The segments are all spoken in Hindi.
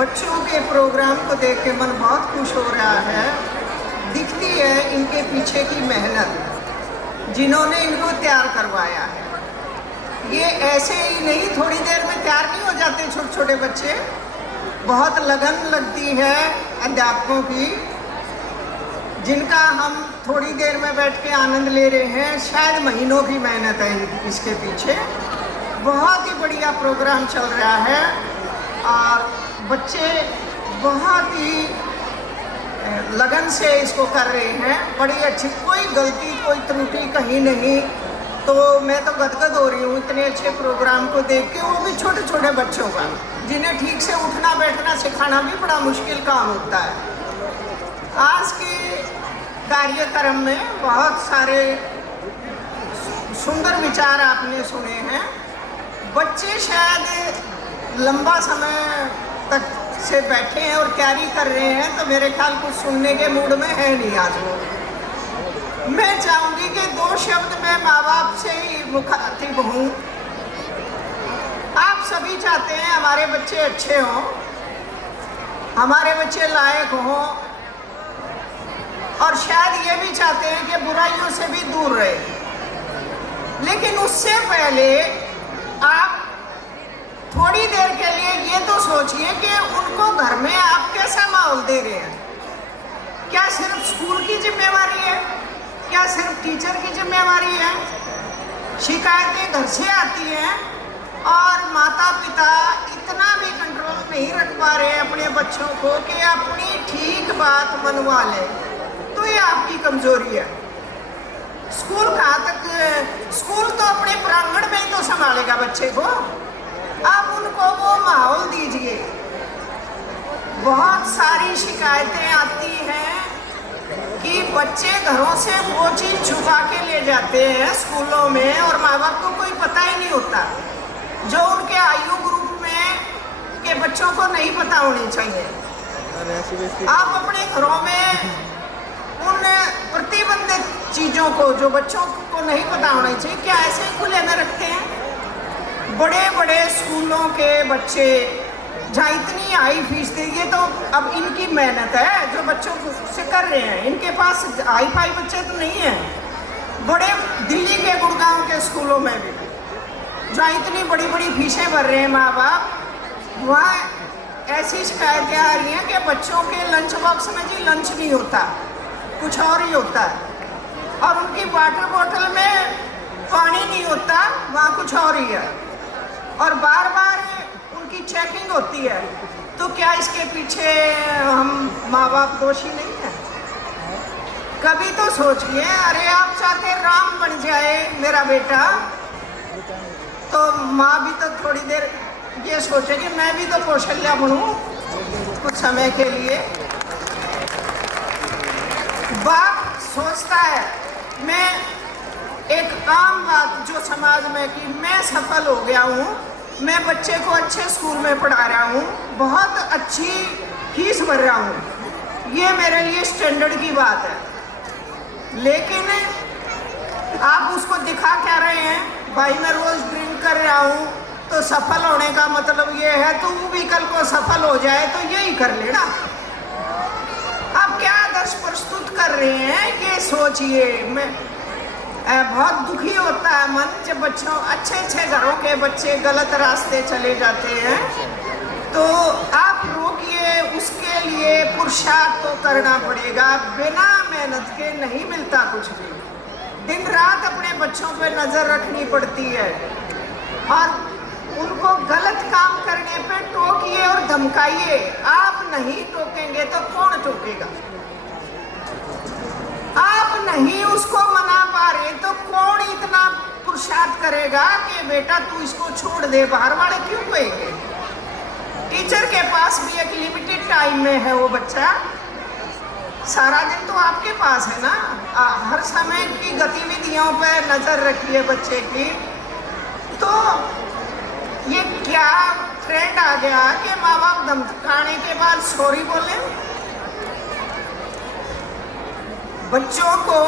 बच्चों के प्रोग्राम को देख के मन बहुत खुश हो रहा है। दिखती है इनके पीछे की मेहनत, जिन्होंने इनको तैयार करवाया है। ये ऐसे ही नहीं थोड़ी देर में तैयार नहीं हो जाते छोटे छोटे बच्चे। बहुत लगन लगती है अध्यापकों की, जिनका हम थोड़ी देर में बैठ के आनंद ले रहे हैं। शायद महीनों की मेहनत है इनकी इसके पीछे। बहुत ही बढ़िया प्रोग्राम चल रहा है और बच्चे बहुत ही लगन से इसको कर रहे हैं। बड़ी अच्छी, कोई गलती कोई त्रुटि कहीं नहीं। तो मैं तो गदगद हो रही हूँ इतने अच्छे प्रोग्राम को देख के, वो भी छोटे छोटे बच्चों का, जिन्हें ठीक से उठना बैठना सिखाना भी बड़ा मुश्किल काम होता है। आज के कार्यक्रम में बहुत सारे सुंदर विचार आपने सुने हैं। बच्चे शायद लंबा समय तक से बैठे हैं और तैयारी कर रहे हैं, तो मेरे ख्याल कुछ सुनने के मूड में है नहीं आज वो। मैं चाहूँगी कि 2 शब्द में माँ बाप से ही मुखातिब हूँ। आप सभी चाहते हैं हमारे बच्चे अच्छे हों, हमारे बच्चे लायक हों, और शायद ये भी चाहते हैं कि बुराइयों से भी दूर रहे। लेकिन उससे पहले आप थोड़ी देर के लिए ये तो सोचिए कि उनको घर में आप कैसा माहौल दे रहे हैं। क्या सिर्फ स्कूल की जिम्मेवारी है? क्या सिर्फ टीचर की जिम्मेवारी है? शिकायतें घर से आती हैं और माता पिता इतना भी कंट्रोल नहीं रख पा रहे हैं अपने बच्चों को कि अपनी ठीक बात मनवा लें, तो ये आपकी कमजोरी है। स्कूल कहाँ तक, स्कूल तो अपने प्रांगण में ही तो संभालेगा बच्चे को। आप उनको वो माहौल दीजिए। बहुत सारी शिकायतें आती हैं कि बच्चे घरों से वो चीज़ छुपा के ले जाते हैं स्कूलों में, और माँ बाप को कोई पता ही नहीं होता, जो उनके आयु ग्रुप में के बच्चों को नहीं पता होनी चाहिए। आप अपने घरों में उन प्रतिबंधित चीज़ों को जो बच्चों को नहीं पता होना चाहिए, क्या ऐसे ही खुले में रखते हैं? बड़े बड़े स्कूलों के बच्चे जहाँ इतनी हाई फीस थी, ये तो अब इनकी मेहनत है जो बच्चों से कर रहे हैं। इनके पास हाई फाई बच्चे तो नहीं हैं। बड़े दिल्ली के गुड़गांव के स्कूलों में भी जहाँ इतनी बड़ी बड़ी फीसें भर रहे हैं माँ बाप, वहाँ ऐसी शिकायतें आ रही हैं कि बच्चों के लंच बॉक्स में जी लंच नहीं होता, कुछ और ही होता है, और उनकी वाटर बोतल में पानी नहीं होता, वहाँ कुछ और ही है, और बार बार उनकी चेकिंग होती है। तो क्या इसके पीछे हम माँ बाप दोषी नहीं हैं? कभी तो सोचिए। अरे आप चाहते राम बन जाए मेरा बेटा, तो माँ भी तो थोड़ी देर ये सोचे कि मैं भी तो कौशल्या बनूं कुछ समय के लिए। बाप सोचता है, मैं एक आम बात जो समाज में कि मैं सफल हो गया हूँ, मैं बच्चे को अच्छे स्कूल में पढ़ा रहा हूँ, बहुत अच्छी फीस भर रहा हूँ, ये मेरे लिए स्टैंडर्ड की बात है। लेकिन आप उसको दिखा क्या रहे हैं? भाई मैं रोज़ ड्रिंक कर रहा हूँ, तो सफल होने का मतलब ये है, तो वो भी कल को सफल हो जाए तो यही कर लेना। आप क्या आदर्श प्रस्तुत कर रहे हैं ये सोचिए। मैं बहुत दुखी होता है मन जब बच्चों, अच्छे अच्छे घरों के बच्चे गलत रास्ते चले जाते हैं। तो आप रोकिए, उसके लिए पुरुषार्थ तो करना पड़ेगा। बिना मेहनत के नहीं मिलता कुछ भी। दिन रात अपने बच्चों पे नज़र रखनी पड़ती है, और उनको गलत काम करने पे टोकिए और धमकाइए। आप नहीं टोकेंगे तो कौन टोकेगा? आप नहीं उसको मना पा रहे तो कौन इतना पुरुषार्थ करेगा कि बेटा तू इसको छोड़ दे? बाहर वाले क्यों कहेंगे? टीचर के पास भी एक लिमिटेड टाइम में है वो बच्चा, सारा दिन तो आपके पास है ना। हर समय की गतिविधियों पर नज़र रखिए बच्चे की। तो ये क्या ट्रेंड आ गया कि माँ बाप धमकाने के बाद सॉरी बोले? बच्चों को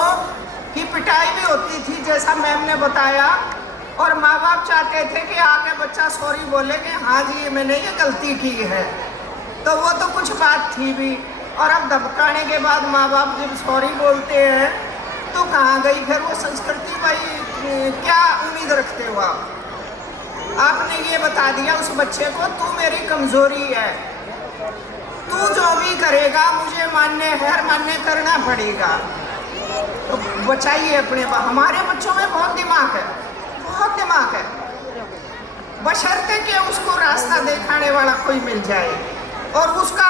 की पिटाई भी होती थी जैसा मैम ने बताया, और माँ बाप चाहते थे कि आके बच्चा सॉरी बोले कि हाँ जी मैंने ये गलती की है। तो वो तो कुछ बात थी भी। और अब धमकाने के बाद माँ बाप जब सॉरी बोलते हैं तो कहाँ गई फिर वो संस्कृति? भाई क्या उम्मीद रखते हो आप? आपने ये बता दिया उस बच्चे को तू मेरी कमजोरी है, तू जो भी करेगा मुझे मान्य करना पड़ेगा। तो बचाइए अपने हमारे बच्चों में बहुत दिमाग है, बहुत दिमाग है, बशर्ते कि उसको रास्ता दिखाने वाला कोई मिल जाए। और उसका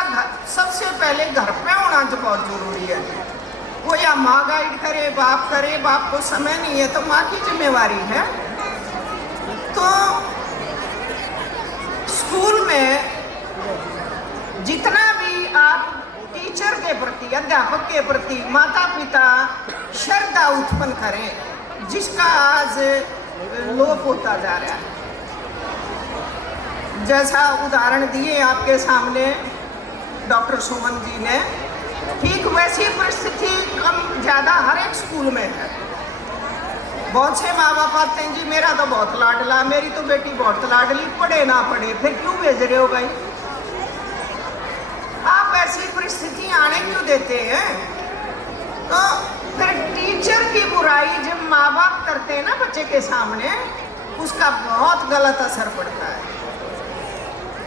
सबसे पहले घर पे होना तो बहुत जरूरी है। वो या माँ गाइड करे, बाप को समय नहीं है तो माँ की जिम्मेवारी है। तो स्कूल में जितना भी आप टीचर के प्रति, अध्यापक के प्रति, माता पिता श्रद्धा उत्पन्न करें, जिसका आज लोप होता जा रहा है। जैसा उदाहरण दिए आपके सामने डॉक्टर सुमन जी ने, ठीक वैसी परिस्थिति कम ज़्यादा हर एक स्कूल में है। बहुत से माँ बाप आते हैं जी मेरा तो बहुत लाडला, मेरी तो बेटी बहुत लाडली, पढ़े ना पढ़े, फिर क्यों भेज रहे हो भाई? आप ऐसी परिस्थिति आने क्यों देते हैं? तो फिर टीचर की बुराई जब माँ बाप करते हैं ना बच्चे के सामने, उसका बहुत गलत असर पड़ता है।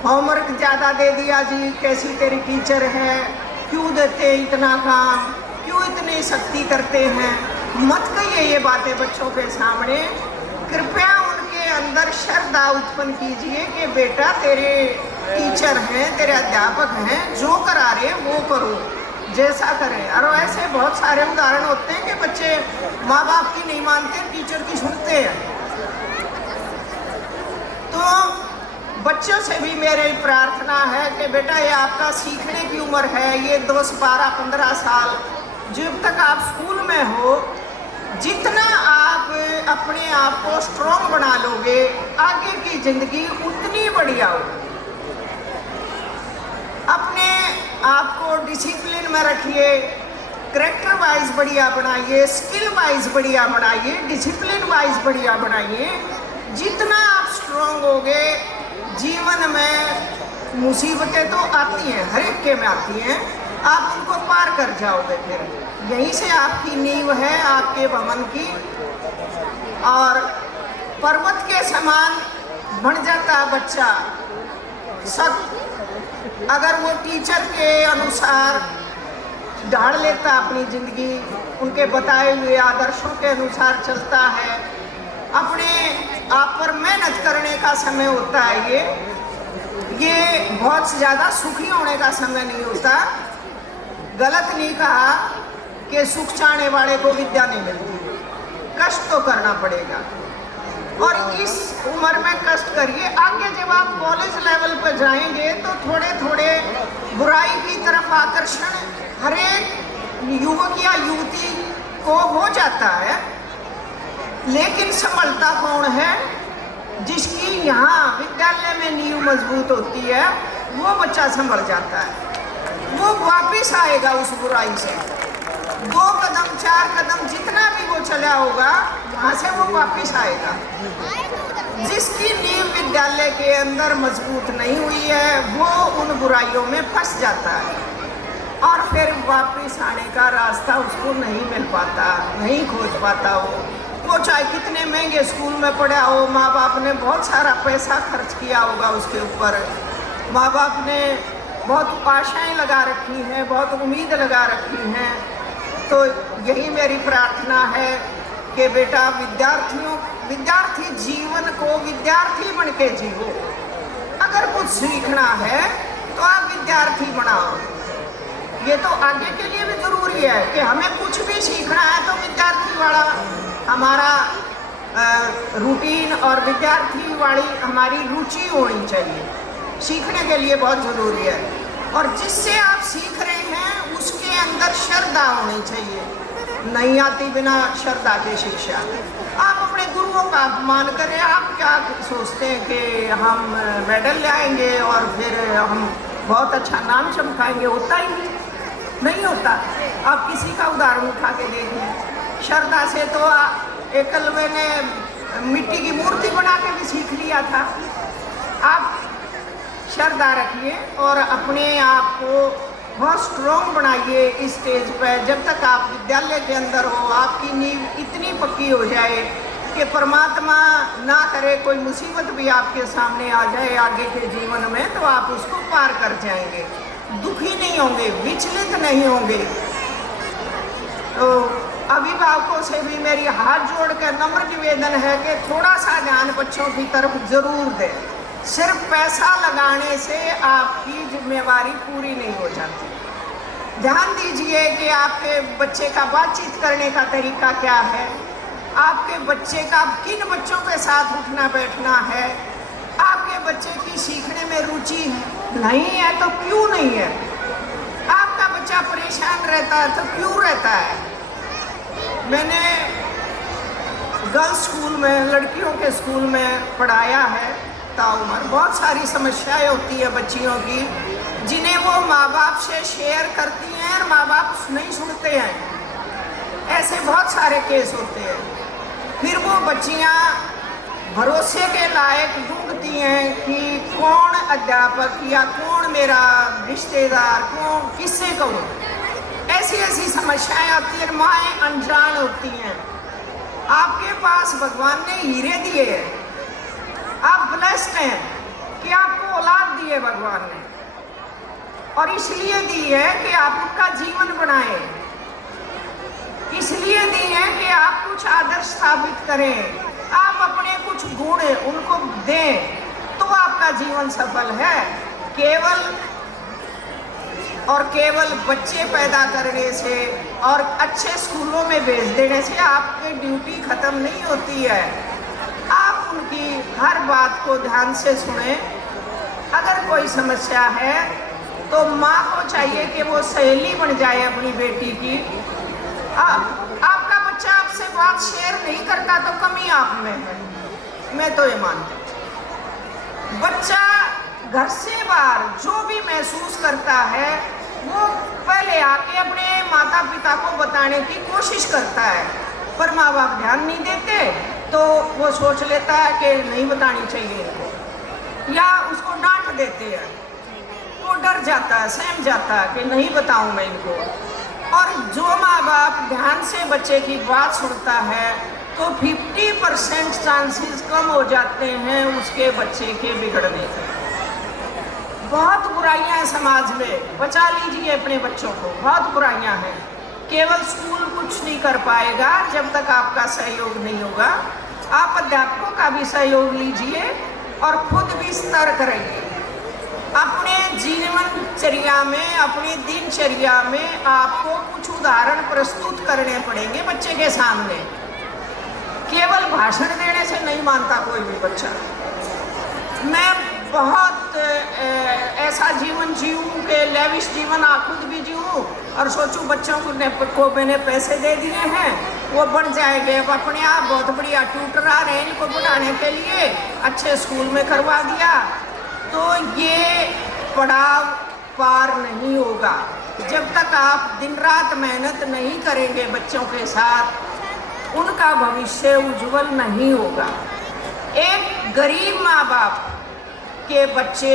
होमवर्क ज़्यादा दे दिया जी, कैसी तेरी टीचर है, क्यों देते इतना काम, क्यों इतनी सख्ती करते हैं? मत कहिए ये बातें बच्चों के सामने। कृपया उनके अंदर श्रद्धा उत्पन्न कीजिए कि बेटा तेरे टीचर हैं, तेरे अध्यापक हैं, जो करा रहे हैं वो करो, जैसा करें। और ऐसे बहुत सारे उदाहरण होते हैं कि बच्चे माँ बाप की नहीं मानते, टीचर की सुनते हैं। तो बच्चों से भी मेरी प्रार्थना है कि बेटा ये आपका सीखने की उम्र है, ये 10, 12, 15 साल जब तक आप स्कूल में हो, जितना आप अपने आप को स्ट्रॉन्ग बना लोगे, आगे की जिंदगी उतनी बढ़िया होगी। अपने आप को डिसिप्लिन में रखिए, करेक्टर वाइज बढ़िया बनाइए, स्किल वाइज बढ़िया बनाइए, डिसिप्लिन वाइज बढ़िया बनाइए। जितना आप स्ट्रॉन्ग होगे, जीवन में मुसीबतें तो आती हैं, हर एक के में आती हैं, आप उनको पार कर जाओगे। फिर यहीं से आपकी नींव है आपके भवन की, और पर्वत के समान बन जाता बच्चा सख्त अगर वो टीचर के अनुसार ढाल लेता अपनी जिंदगी, उनके बताए हुए आदर्शों के अनुसार चलता है। अपने आप पर मेहनत करने का समय होता है ये बहुत ज़्यादा सुखी होने का समय नहीं होता। गलत नहीं कहा कि सुख चाहने वाले को विद्या नहीं मिलती, कष्ट तो करना पड़ेगा। और इस उम्र में कष्ट करिए, आगे जब आप कॉलेज लेवल पर जाएंगे तो थोड़े थोड़े बुराई की तरफ आकर्षण हर एक युवक या युवती को हो जाता है। लेकिन संभलता कौन है? जिसकी यहाँ विद्यालय में नींव मजबूत होती है, वो बच्चा संभल जाता है, वो वापिस आएगा उस बुराई से। 2 कदम 4 कदम जितना भी वो चला होगा, वहाँ से वो वापिस आएगा। जिसकी नींव विद्यालय के अंदर मजबूत नहीं हुई है, वो उन बुराइयों में फंस जाता है और फिर वापिस आने का रास्ता उसको नहीं मिल पाता, नहीं खोज पाता। वो चाहे कितने महंगे स्कूल में पढ़ा हो, माँ बाप ने बहुत सारा पैसा खर्च किया होगा उसके ऊपर, माँ बाप ने बहुत आशाएं लगा रखी हैं, बहुत उम्मीद लगा रखी हैं। तो यही मेरी प्रार्थना है कि बेटा विद्यार्थी जीवन को विद्यार्थी बन के जियो। अगर कुछ सीखना है तो आप विद्यार्थी बनाओ। ये तो आगे के लिए भी ज़रूरी है कि हमें कुछ भी सीखना है तो विद्यार्थी वाला हमारा रूटीन और विद्यार्थी वाली हमारी रुचि होनी चाहिए। सीखने के लिए बहुत ज़रूरी है, और जिससे आप सीख रहे हैं उसके अंदर श्रद्धा होनी चाहिए। नहीं आती बिना श्रद्धा के शिक्षा। आप अपने गुरुओं का अपमान करें, आप क्या सोचते हैं कि हम मेडल ले आएंगे और फिर हम बहुत अच्छा नाम चमकाएंगे? होता ही नहीं होता। आप किसी का उदाहरण उठा के देखिए। श्रद्धा से तो एकलव्य ने मिट्टी की मूर्ति बना के भी सीख लिया था। आप श्रद्धा रखिए और अपने आप को बहुत स्ट्रोंग बनाइए इस स्टेज पर। जब तक आप विद्यालय के अंदर हो, आपकी नींव इतनी पक्की हो जाए कि परमात्मा ना करे कोई मुसीबत भी आपके सामने आ जाए आगे के जीवन में, तो आप उसको पार कर जाएंगे, दुखी नहीं होंगे, विचलित नहीं होंगे। तो अभिभावकों से भी मेरी हाथ जोड़कर नम्र निवेदन है कि थोड़ा सा ध्यान बच्चों की तरफ जरूर दें। सिर्फ पैसा लगाने से आपकी जिम्मेवारी पूरी नहीं हो जाती। ध्यान दीजिए कि आपके बच्चे का बातचीत करने का तरीका क्या है, आपके बच्चे का किन बच्चों के साथ उठना बैठना है, आपके बच्चे की सीखने में रुचि नहीं है तो क्यों नहीं है, आपका बच्चा परेशान रहता है तो क्यों रहता है। मैंने गर्ल्स स्कूल में, लड़कियों के स्कूल में पढ़ाया है ताउम्र। बहुत सारी समस्याएं होती है बच्चियों की जिन्हें वो माँ बाप से शेयर करती हैं और माँ बाप नहीं सुनते हैं। ऐसे बहुत सारे केस होते हैं। फिर वो बच्चियाँ भरोसे के लायक ढूंढती हैं कि कौन अध्यापक या कौन मेरा रिश्तेदार, कौन किससे कहूँ। ऐसी ऐसी समस्याएं आती हैं, माएँ अनजान होती हैं। आपके पास भगवान ने हीरे दिए हैं, आप ब्लेस्ड हैं कि आपको औलाद दी है भगवान ने, और इसलिए दी है कि आप उनका जीवन बनाएं, इसलिए दी है कि आप कुछ आदर्श स्थापित करें, आप अपने कुछ गुण उनको दें, तो आपका जीवन सफल है। केवल और केवल बच्चे पैदा करने से और अच्छे स्कूलों में भेज देने से आपकी ड्यूटी खत्म नहीं होती है। आप उनकी हर बात को ध्यान से सुने। अगर कोई समस्या है तो माँ को चाहिए कि वो सहेली बन जाए अपनी बेटी की। आपका बच्चा आपसे बात शेयर नहीं करता तो कमी आप में है, मैं तो ये मानती हूँ। बच्चा घर से बाहर जो भी महसूस करता है वो पहले आके अपने माता पिता को बताने की कोशिश करता है, पर माँ बाप ध्यान नहीं देते तो वो सोच लेता है कि नहीं बतानी चाहिए इनको, या उसको डांट देते हैं, वो डर जाता है, सहम जाता है कि नहीं बताऊँ मैं इनको। और जो माँ बाप ध्यान से बच्चे की बात सुनता है तो 50% चांसेस कम हो जाते हैं उसके बच्चे के बिगड़ने के। बहुत बुराइयां हैं समाज में, बचा लीजिए अपने बच्चों को, बहुत बुराइयां हैं। केवल स्कूल कुछ नहीं कर पाएगा जब तक आपका सहयोग नहीं होगा। आप अध्यापकों का भी सहयोग लीजिए और खुद भी सतर्क रहिए। अपने जीवनचर्या में, अपनी दिनचर्या में आपको कुछ उदाहरण प्रस्तुत करने पड़ेंगे बच्चे के सामने। केवल भाषण देने से नहीं मानता कोई भी बच्चा। मैं बहुत ऐसा जीवन जीऊँ कि लेविश जीवन खुद भी जीऊँ और सोचूं बच्चों को मैंने पैसे दे दिए हैं, वो बन जाएंगे। अब अपने आप बहुत बढ़िया ट्यूटर आ रहे हैं इनको पढ़ाने के लिए, अच्छे स्कूल में करवा दिया, तो ये पड़ाव पार नहीं होगा जब तक आप दिन रात मेहनत नहीं करेंगे बच्चों के साथ। उनका भविष्य उज्जवल नहीं होगा। एक गरीब माँ बाप के बच्चे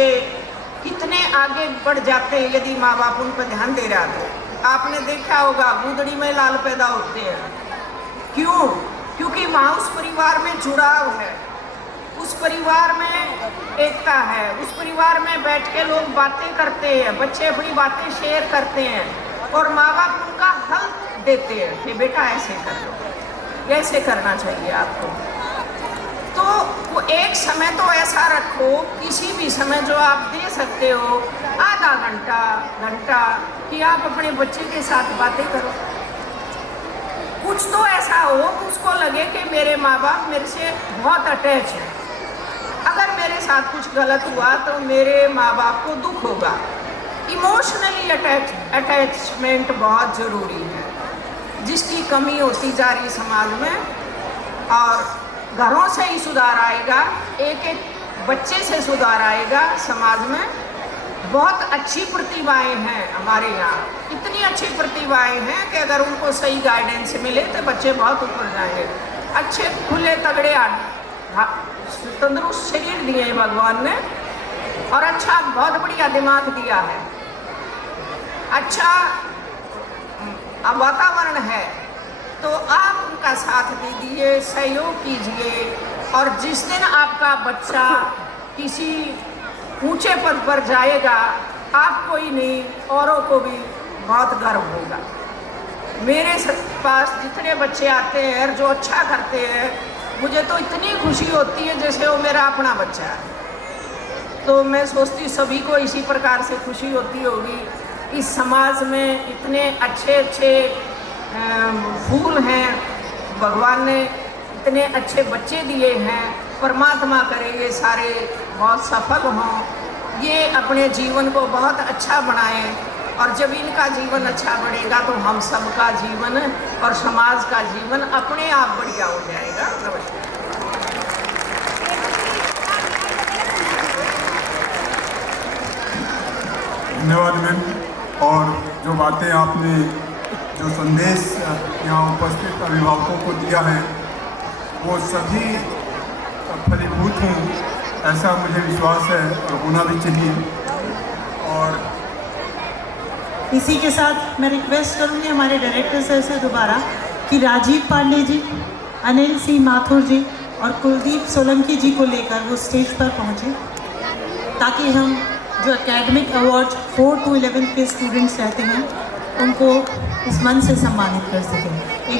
कितने आगे बढ़ जाते हैं यदि माँ बाप उन पर ध्यान दे रहा तो। आपने देखा होगा गुदड़ी में लाल पैदा होते हैं, क्यों? क्योंकि वहाँ उस परिवार में जुड़ाव है, उस परिवार में एकता है, उस परिवार में बैठ के लोग बातें करते हैं, बच्चे अपनी बातें शेयर करते हैं और माँ बाप उनका हल देते हैं कि बेटा ऐसे कर लो, ऐसे करना चाहिए आपको। तो वो एक समय तो ऐसा रखो, किसी भी समय जो आप दे सकते हो, आधा घंटा कि आप अपने बच्चे के साथ बातें करो। कुछ तो ऐसा हो उसको लगे कि मेरे माँ बाप मेरे से बहुत अटैच हैं। अगर मेरे साथ कुछ गलत हुआ तो मेरे माँ बाप को दुख होगा। इमोशनली अटैचमेंट बहुत ज़रूरी है, जिसकी कमी होती जा रही समाज में। और घरों से ही सुधार आएगा, एक एक बच्चे से सुधार आएगा समाज में। बहुत अच्छी प्रतिभाएं हैं हमारे यहाँ, इतनी अच्छी प्रतिभाएं हैं कि अगर उनको सही गाइडेंस मिले तो बच्चे बहुत ऊपर जाएंगे। अच्छे खुले तगड़े तंदुरुस्त शरीर दिए हैं भगवान ने, और अच्छा बहुत बढ़िया दिमाग दिया है, अच्छा वातावरण है, तो आप उनका साथ दीजिए, सहयोग कीजिए। और जिस दिन आपका बच्चा किसी ऊंचे पद पर जाएगा, आपको ही नहीं औरों को भी बहुत गर्व होगा। मेरे पास जितने बच्चे आते हैं और जो अच्छा करते हैं, मुझे तो इतनी खुशी होती है जैसे वो मेरा अपना बच्चा है। तो मैं सोचती सभी को इसी प्रकार से खुशी होती होगी। इस समाज में इतने अच्छे अच्छे फूल हैं, भगवान ने इतने अच्छे बच्चे दिए हैं। परमात्मा करे ये सारे बहुत सफल हों, ये अपने जीवन को बहुत अच्छा बनाएं। और जब इनका जीवन अच्छा बढ़ेगा तो हम सबका जीवन और समाज का जीवन अपने आप बढ़िया हो जाएगा। धन्यवाद मैम। और जो बातें आपने, जो संदेश यहाँ उपस्थित अभिभावकों को दिया है, वो सभी फलीभूत हों, ऐसा मुझे विश्वास है और होना भी चाहिए। और इसी के साथ मैं रिक्वेस्ट करूंगी हमारे डायरेक्टर सर से दोबारा कि राजीव पांडे जी, अनिल सिंह माथुर जी और कुलदीप सोलंकी जी को लेकर वो स्टेज पर पहुंचे, ताकि हम जो एकेडमिक अवार्ड 4 to 11 के स्टूडेंट्स रहते हैं उनको इस मंच से सम्मानित कर सकें।